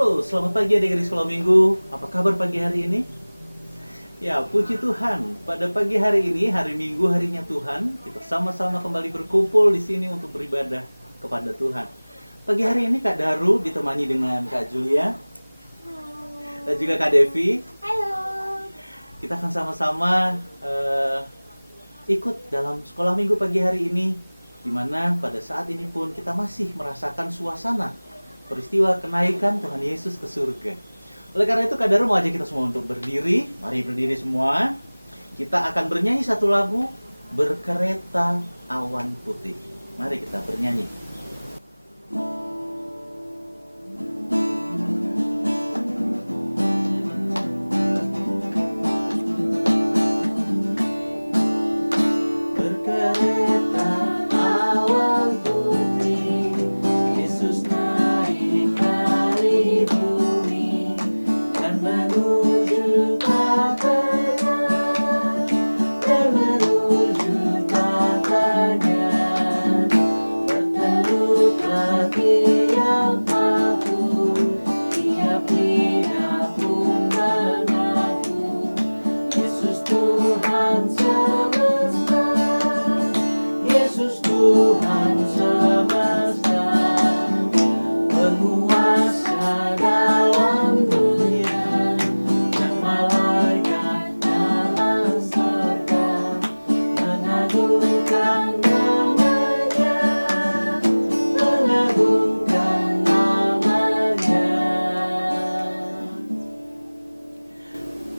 Halo, selamat pagi adik-adik sekolah minggu. Apa kabar pagi hari ini? Ya, puji Tuhan. Pada pagi hari ini, hari Minggu, harinya Tuhan, kita sama-sama kembali berkumpul di sini untuk beribadah kepada Tuhan. Pagi hari ini Kak Daru ditemani dengan Kak Julia dan juga Kak Devi. Halo. Kita akan sama-sama ikut dalam sekolah minggu pagi hari ini, di mana pada saat ini pun kita masih merasakan suasana peristiwa kenaikan Tuhan Yesus ke surga. Oleh karena itu Kak Daru mau ajak kita semua untuk berdiri. Mari berdiri semua. Kita akan bernyanyi satu lagu, Berkereta Awan Putih. Mari kita bernyanyi.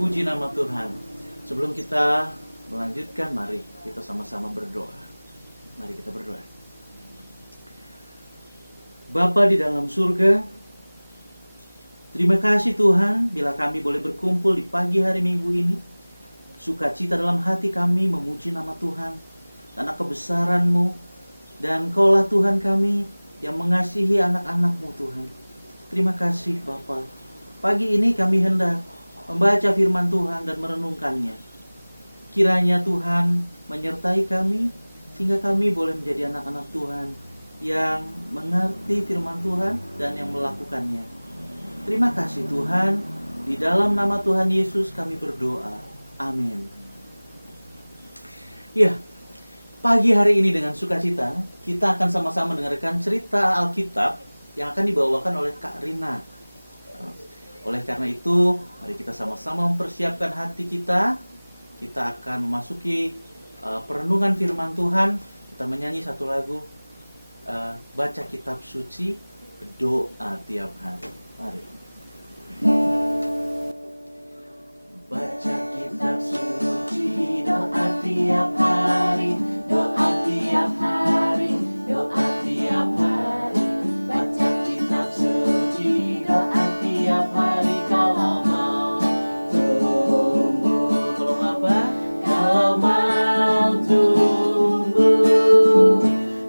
Puji nama Tuhan. Sebelum kita melanjutkan, mari kita sama-sama berdoa. Mari kita berdoa. Bapa di dalam surga, terima kasih Tuhan bila kami boleh berkumpul di pagi hari Minggu ini. Sukacita dalam hati kami memuji nama Tuhan karena kebesaran-Mu, dan Kaulah Tuhan kami yang mengasihi anak-anak-Mu Tuhan. Terima kasih Bapa. Pagi ini kami hendak membaca firman Tuhan dan merenungkannya. Kiranya Tuhan menyertai kami sehingga kami boleh menjadi anak-anak Tuhan yang mengerti firman Tuhan dan yang melakukannya. Terima kasih Tuhan. Di dalam nama Tuhan Yesus kami berdoa. Amin. Ya, pagi hari ini dengan sukacita kita akan sama-sama mendengarkan cerita Alkitab yang akan dibawakan oleh Kak Rina. Oleh karena itu, mari kita sama-sama mempersiapkan hati kita. Kita akan memasuki perenungan firman Tuhan. Kita menyanyi satu lagu, baca kitab suci, doa tiap hari. Mari. Baca kitab suci, doa tiap hari, doa tiap hari, doa tiap hari. Baca kitab suci, doa tiap hari. Kalau mau tumbuh, kalau apa? Kalau mau tumbuh,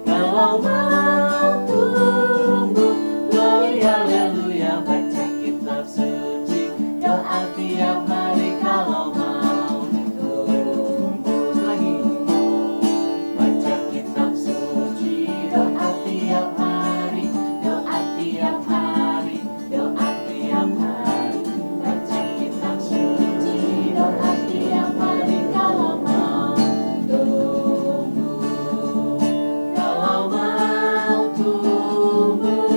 kalau mau tumbuh, glory haleluya. Baca kitab suci, doa tiap hari. Kalau mau tumbuh lagi, baca kitab suci, doa tiap hari, doa tiap hari, doa tiap hari. Baca kitab suci, doa tiap hari. Kalau mau tumbuh, kalau mau tumbuh,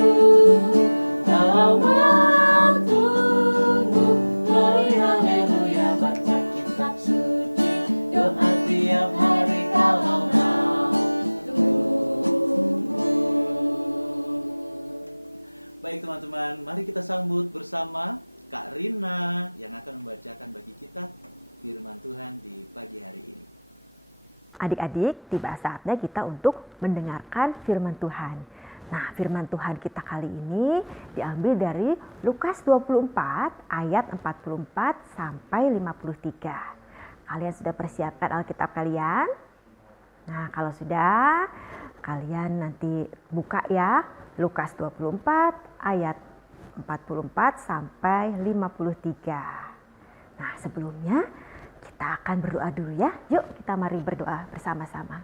kalau mau tumbuh, glory haleluya. Baca kitab suci, doa tiap hari. Kalau mau tumbuh. Baik teman-teman, mari kita sambut bersama Kak Rina yang akan membacakan bagi kita firman Tuhan di pagi hari ini. Adik-adik, tiba saatnya kita untuk mendengarkan firman Tuhan. Nah, firman Tuhan kita kali ini diambil dari Lukas 24 ayat 44 sampai 53. Kalian sudah persiapkan Alkitab kalian? Nah, kalau sudah, kalian nanti buka ya Lukas 24 ayat 44 sampai 53. Nah, sebelumnya kita akan berdoa dulu ya. Yuk kita mari berdoa bersama-sama.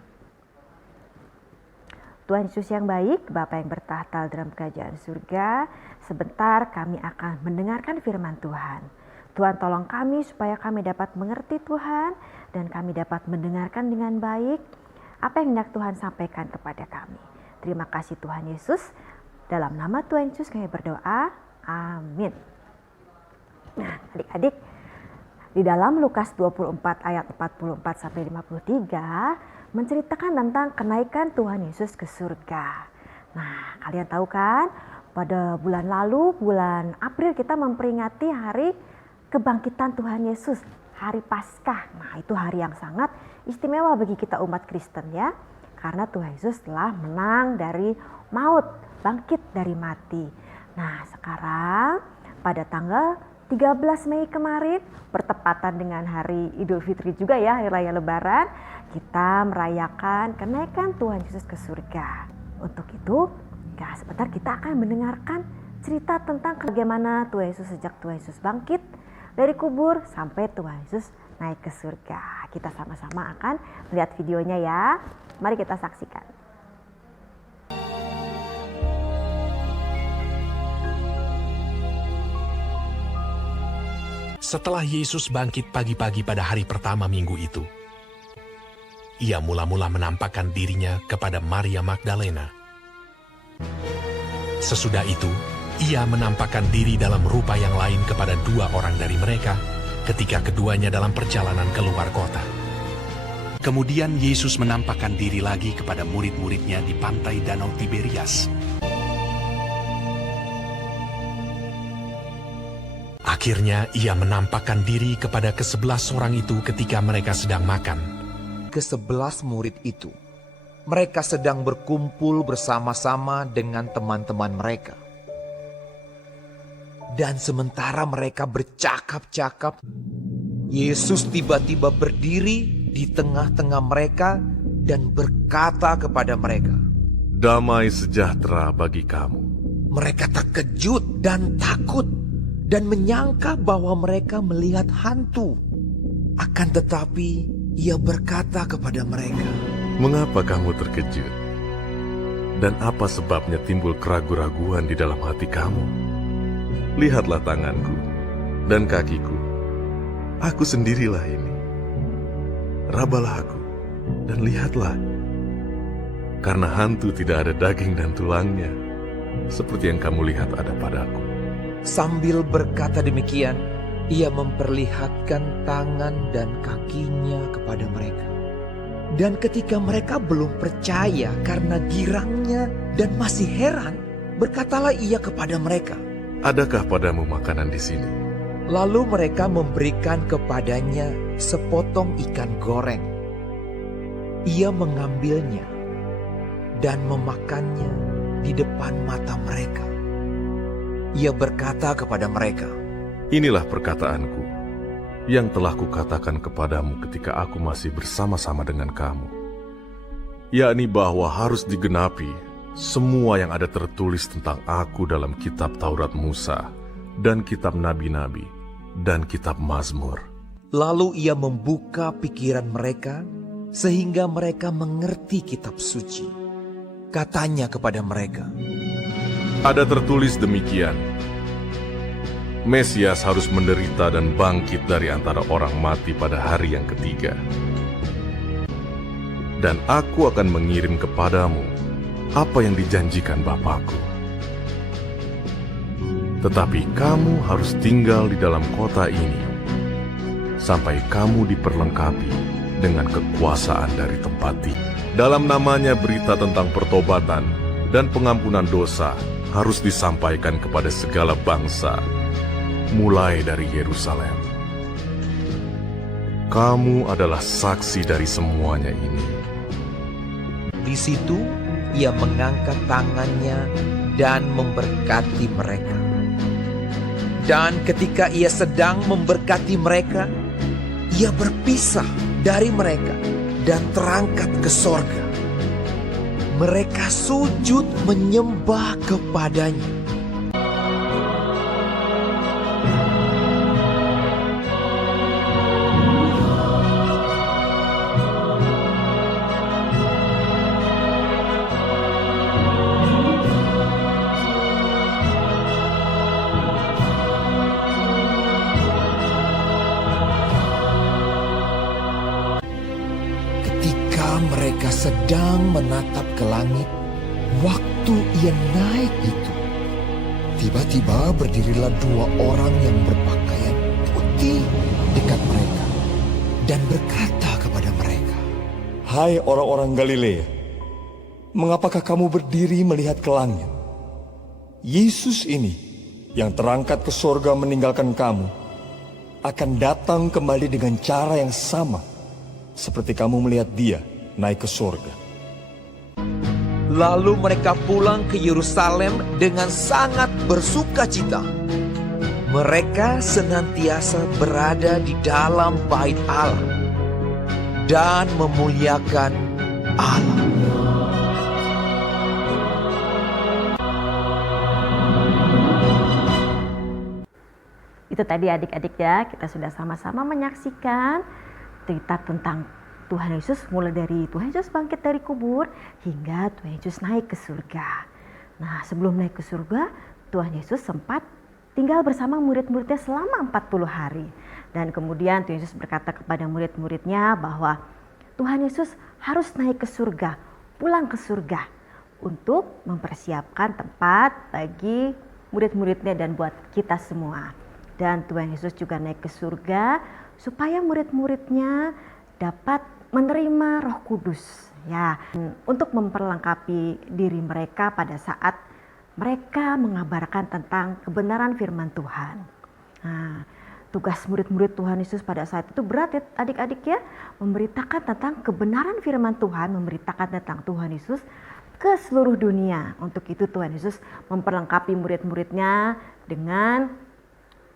Tuhan Yesus yang baik, Bapa yang bertahta dalam kerajaan surga, sebentar kami akan mendengarkan firman Tuhan. Tuhan tolong kami supaya kami dapat mengerti Tuhan dan kami dapat mendengarkan dengan baik apa yang hendak Tuhan sampaikan kepada kami. Terima kasih Tuhan Yesus. Dalam nama Tuhan Yesus kami berdoa. Amin. Nah, adik-adik, di dalam Lukas 24 ayat 44 sampai 53 menceritakan tentang kenaikan Tuhan Yesus ke surga. Nah, kalian tahu kan, pada bulan lalu, bulan April kita memperingati hari kebangkitan Tuhan Yesus, hari Paskah. Nah, itu hari yang sangat istimewa bagi kita umat Kristen ya. Karena Tuhan Yesus telah menang dari maut, bangkit dari mati. Nah, sekarang pada tanggal 13 Mei kemarin, bertepatan dengan hari Idul Fitri juga ya, hari raya Lebaran, kita merayakan kenaikan Tuhan Yesus ke surga. Untuk itu, sebentar kita akan mendengarkan cerita tentang bagaimana Tuhan Yesus sejak Tuhan Yesus bangkit dari kubur sampai Tuhan Yesus naik ke surga. Kita sama-sama akan melihat videonya ya. Mari kita saksikan. Setelah Yesus bangkit pagi-pagi pada hari pertama minggu itu, ia mula-mula menampakkan dirinya kepada Maria Magdalena. Sesudah itu, ia menampakkan diri dalam rupa yang lain kepada dua orang dari mereka ketika keduanya dalam perjalanan keluar kota. Kemudian Yesus menampakkan diri lagi kepada murid-muridnya di pantai Danau Tiberias. Akhirnya ia menampakkan diri kepada ke-11 orang itu ketika mereka sedang makan. Ke-11 murid itu, mereka sedang berkumpul bersama-sama dengan teman-teman mereka. Dan sementara mereka bercakap-cakap, Yesus tiba-tiba berdiri di tengah-tengah mereka dan berkata kepada mereka, "Damai sejahtera bagi kamu." Mereka terkejut dan takut dan menyangka bahwa mereka melihat hantu. Akan tetapi ia berkata kepada mereka, "Mengapa kamu terkejut? Dan apa sebabnya timbul keraguan-raguan di dalam hati kamu? Lihatlah tanganku dan kakiku. Aku sendirilah ini. Rabalah aku dan lihatlah. Karena hantu tidak ada daging dan tulangnya, seperti yang kamu lihat ada padaku." Sambil berkata demikian, ia memperlihatkan tangan dan kakinya kepada mereka. Dan ketika mereka belum percaya karena girangnya dan masih heran, berkatalah ia kepada mereka, "Adakah padamu makanan di sini?" Lalu mereka memberikan kepadanya sepotong ikan goreng. Ia mengambilnya dan memakannya di depan mata mereka. Ia berkata kepada mereka, "Inilah perkataanku yang telah kukatakan kepadamu ketika aku masih bersama-sama dengan kamu, yakni bahwa harus digenapi semua yang ada tertulis tentang aku dalam kitab Taurat Musa dan kitab Nabi-Nabi dan kitab Mazmur." Lalu ia membuka pikiran mereka sehingga mereka mengerti kitab suci. Katanya kepada mereka, Ada tertulis demikian, Mesias harus menderita dan bangkit dari antara orang mati pada hari yang ketiga. Dan aku akan mengirim kepadamu apa yang dijanjikan Bapakku. Tetapi kamu harus tinggal di dalam kota ini sampai kamu diperlengkapi dengan kekuasaan dari tempat ini. Dalam namanya berita tentang pertobatan dan pengampunan dosa harus disampaikan kepada segala bangsa, mulai dari Yerusalem. Kamu adalah saksi dari semuanya ini. di situ ia mengangkat tangannya dan memberkati mereka. Dan ketika ia sedang memberkati mereka, ia berpisah dari mereka dan terangkat ke sorga. Mereka sujud menyembah kepadanya. sedang menatap ke langit waktu ia naik itu. Tiba-tiba berdirilah 2 orang yang berpakaian putih dekat mereka dan berkata kepada mereka, Hai orang-orang Galilea, mengapakah kamu berdiri melihat ke langit? Yesus ini yang terangkat ke sorga meninggalkan kamu akan datang kembali dengan cara yang sama seperti kamu melihat dia naik ke sorga. Lalu mereka pulang ke Yerusalem dengan sangat bersuka cita. Mereka senantiasa berada di dalam bait Allah dan memuliakan Allah. Itu tadi adik-adik ya, kita sudah sama-sama menyaksikan cerita tentang Tuhan Yesus, mulai dari Tuhan Yesus bangkit dari kubur hingga Tuhan Yesus naik ke surga. Nah, sebelum naik ke surga, Tuhan Yesus sempat tinggal bersama murid-muridnya selama 40 hari. Dan kemudian Tuhan Yesus berkata kepada murid-muridnya bahwa Tuhan Yesus harus naik ke surga, pulang ke surga untuk mempersiapkan tempat bagi murid-muridnya dan buat kita semua. Dan Tuhan Yesus juga naik ke surga supaya murid-muridnya dapat menerima Roh Kudus, ya, untuk memperlengkapi diri mereka pada saat mereka mengabarkan tentang kebenaran firman Tuhan. Nah, tugas murid-murid Tuhan Yesus pada saat itu berat ya adik-adik ya, memberitakan tentang kebenaran firman Tuhan, memberitakan tentang Tuhan Yesus ke seluruh dunia. Untuk itu Tuhan Yesus memperlengkapi murid-muridnya dengan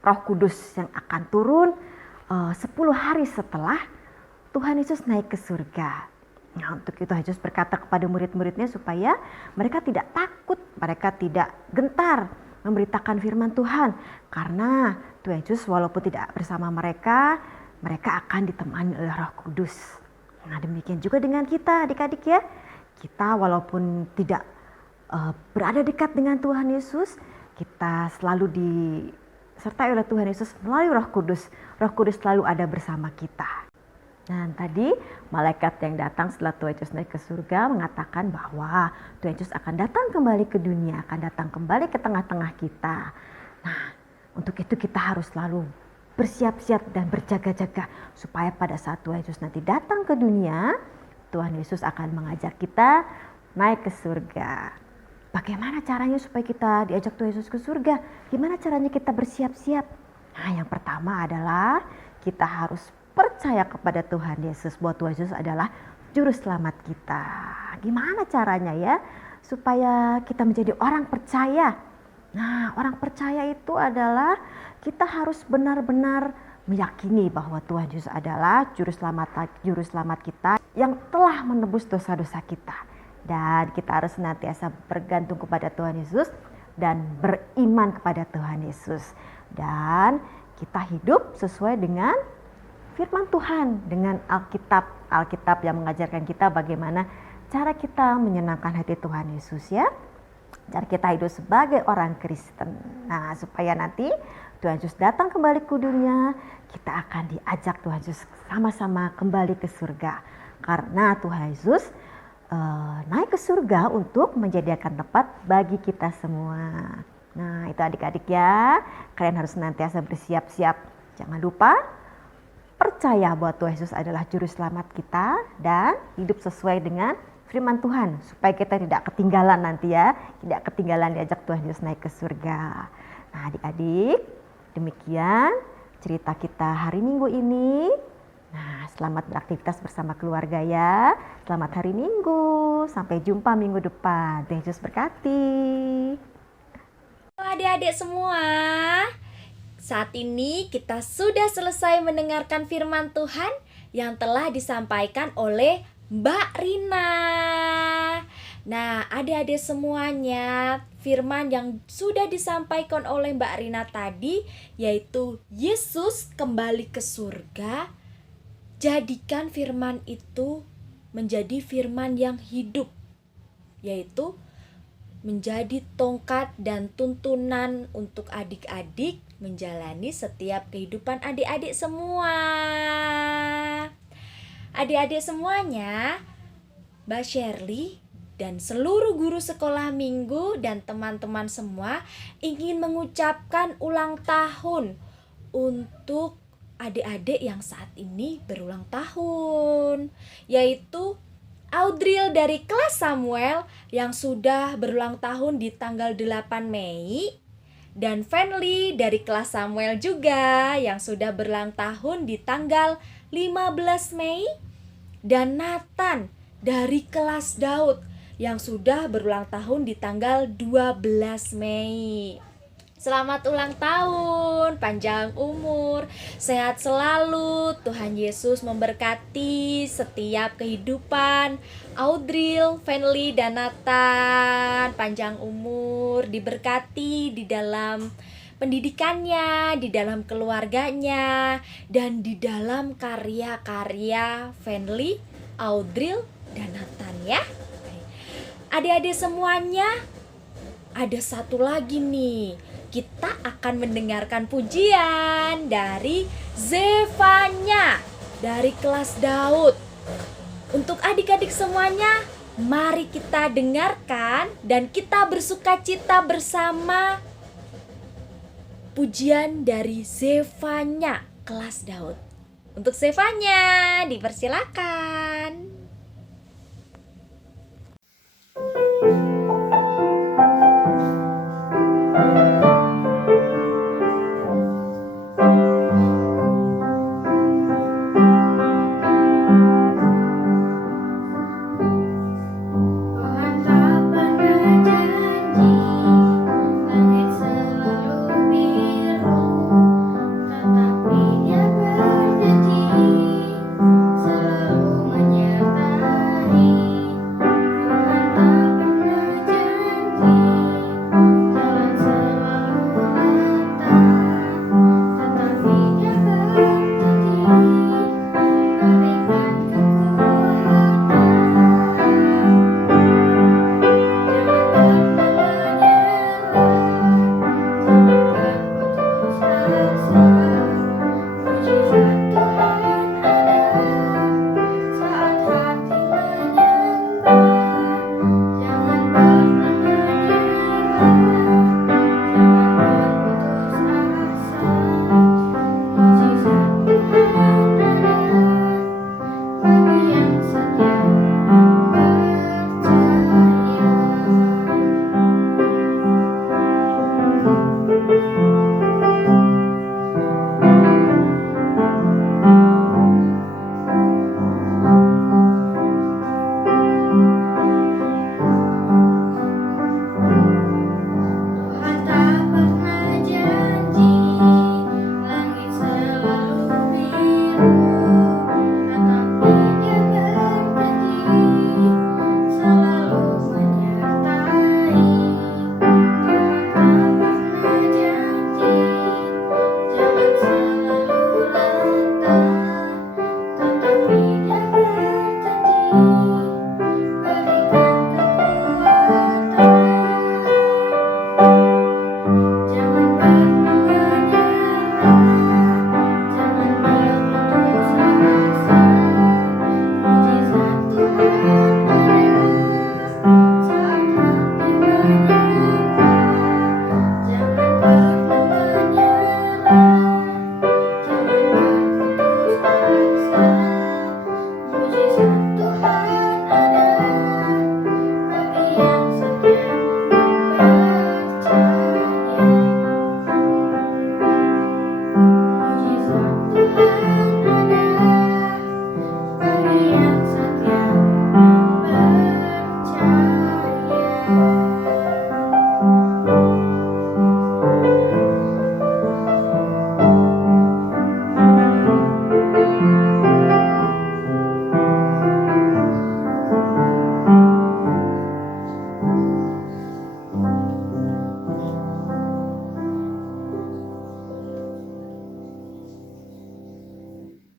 Roh Kudus yang akan turun 10 hari setelah Tuhan Yesus naik ke surga. Nah, untuk itu Tuhan Yesus berkata kepada murid-muridnya supaya mereka tidak takut, mereka tidak gentar memberitakan firman Tuhan. Karena Tuhan Yesus walaupun tidak bersama mereka, mereka akan ditemani oleh Roh Kudus. Nah, demikian juga dengan kita adik-adik ya. Kita walaupun tidak berada dekat dengan Tuhan Yesus, kita selalu disertai oleh Tuhan Yesus melalui Roh Kudus. Roh Kudus selalu ada bersama kita. Nah, tadi malaikat yang datang setelah Tuhan Yesus naik ke surga mengatakan bahwa Tuhan Yesus akan datang kembali ke dunia, akan datang kembali ke tengah-tengah kita. Nah, untuk itu kita harus selalu bersiap-siap dan berjaga-jaga supaya pada saat Tuhan Yesus nanti datang ke dunia, Tuhan Yesus akan mengajak kita naik ke surga. Bagaimana caranya supaya kita diajak Tuhan Yesus ke surga? Gimana caranya kita bersiap-siap? Nah, yang pertama adalah kita harus percaya kepada Tuhan Yesus, bahwa Tuhan Yesus adalah juru selamat kita. Gimana caranya ya supaya kita menjadi orang percaya? Nah, orang percaya itu adalah kita harus benar-benar meyakini bahwa Tuhan Yesus adalah juru selamat kita yang telah menebus dosa-dosa kita. Dan kita harus senantiasa bergantung kepada Tuhan Yesus dan beriman kepada Tuhan Yesus. Dan kita hidup sesuai dengan firman Tuhan, dengan Alkitab yang mengajarkan kita bagaimana cara kita menyenangkan hati Tuhan Yesus ya. Cara kita hidup sebagai orang Kristen. Nah, supaya nanti Tuhan Yesus datang kembali ke dunia, kita akan diajak Tuhan Yesus sama-sama kembali ke surga. Karena Tuhan Yesus naik ke surga untuk menyediakan tempat bagi kita semua. Nah, itu adik-adik ya, kalian harus senantiasa bersiap-siap. Jangan lupa percaya bahwa Tuhan Yesus adalah juru selamat kita dan hidup sesuai dengan firman Tuhan supaya kita tidak ketinggalan nanti ya, tidak ketinggalan diajak Tuhan Yesus naik ke surga. Nah, adik-adik, demikian cerita kita hari Minggu ini. Nah, selamat beraktivitas bersama keluarga ya. Selamat hari Minggu, sampai jumpa minggu depan. Tuhan Yesus berkati. Adik-adik semua, saat ini kita sudah selesai mendengarkan firman Tuhan yang telah disampaikan oleh Mbak Rina. Nah, adik-adik semuanya, firman yang sudah disampaikan oleh Mbak Rina tadi yaitu Yesus kembali ke surga. Jadikan firman itu menjadi firman yang hidup, yaitu menjadi tongkat dan tuntunan untuk adik-adik menjalani setiap kehidupan adik-adik semua. Adik-adik semuanya, Mbak Shirley dan seluruh guru sekolah minggu dan teman-teman semua ingin mengucapkan ulang tahun untuk adik-adik yang saat ini berulang tahun, yaitu Audril dari kelas Samuel yang sudah berulang tahun di tanggal 8 Mei, dan Fenly dari kelas Samuel juga yang sudah berulang tahun di tanggal 15 Mei, dan Nathan dari kelas Daud yang sudah berulang tahun di tanggal 12 Mei. Selamat ulang tahun, panjang umur, sehat selalu, Tuhan Yesus memberkati setiap kehidupan Audril, Fenly, dan Nathan. Panjang umur, diberkati di dalam pendidikannya, di dalam keluarganya, dan di dalam karya-karya Fenly, Audril, dan Nathan ya. Adik-adik semuanya, ada satu lagi nih. Kita akan mendengarkan pujian dari Zefanya dari kelas Daud. Untuk adik-adik semuanya, mari kita dengarkan dan kita bersukacita bersama pujian dari Zefanya kelas Daud. Untuk Zefanya, dipersilakan.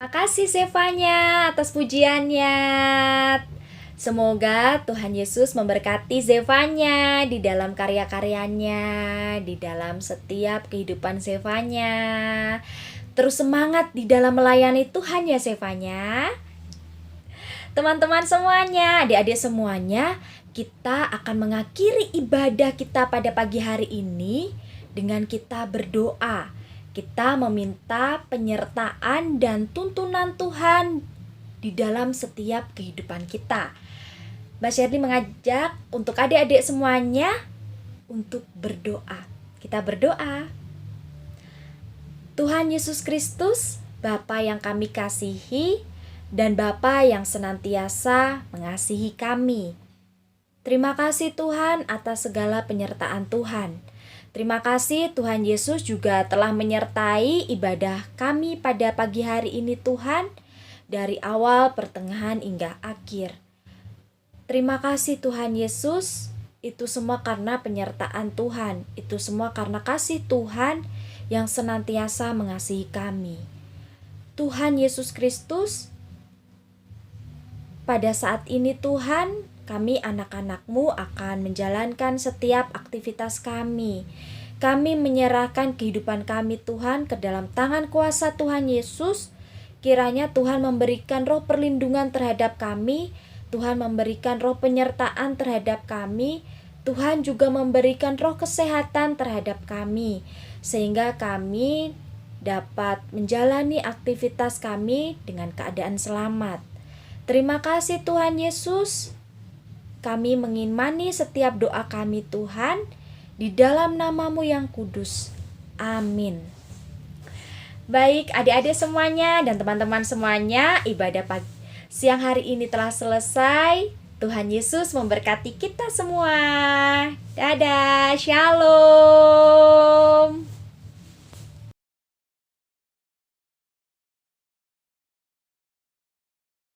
Makasih Zefanya atas pujiannya. Semoga Tuhan Yesus memberkati Zefanya di dalam karya-karyanya, di dalam setiap kehidupan Zefanya. Terus semangat di dalam melayani Tuhan ya Zefanya. Teman-teman semuanya, adik-adik semuanya, kita akan mengakhiri ibadah kita pada pagi hari ini dengan kita berdoa. Kita meminta penyertaan dan tuntunan Tuhan di dalam setiap kehidupan kita. Mbak Shirley mengajak untuk adik-adik semuanya untuk berdoa. Kita berdoa. Tuhan Yesus Kristus, Bapa yang kami kasihi, dan Bapa yang senantiasa mengasihi kami. Terima kasih Tuhan atas segala penyertaan Tuhan. Terima kasih Tuhan Yesus juga telah menyertai ibadah kami pada pagi hari ini Tuhan, dari awal, pertengahan, hingga akhir. Terima kasih Tuhan Yesus, itu semua karena penyertaan Tuhan, itu semua karena kasih Tuhan yang senantiasa mengasihi kami. Tuhan Yesus Kristus, pada saat ini Tuhan, kami anak-anak-Mu akan menjalankan setiap aktivitas kami. Kami menyerahkan kehidupan kami Tuhan ke dalam tangan kuasa Tuhan Yesus. Kiranya Tuhan memberikan roh perlindungan terhadap kami, Tuhan memberikan roh penyertaan terhadap kami, Tuhan juga memberikan roh kesehatan terhadap kami, sehingga kami dapat menjalani aktivitas kami dengan keadaan selamat. Terima kasih Tuhan Yesus. Kami mengimani setiap doa kami Tuhan, di dalam nama-Mu yang kudus. Amin. Baik adik-adik semuanya dan teman-teman semuanya, ibadah siang hari ini telah selesai. Tuhan Yesus memberkati kita semua. Dadah, shalom.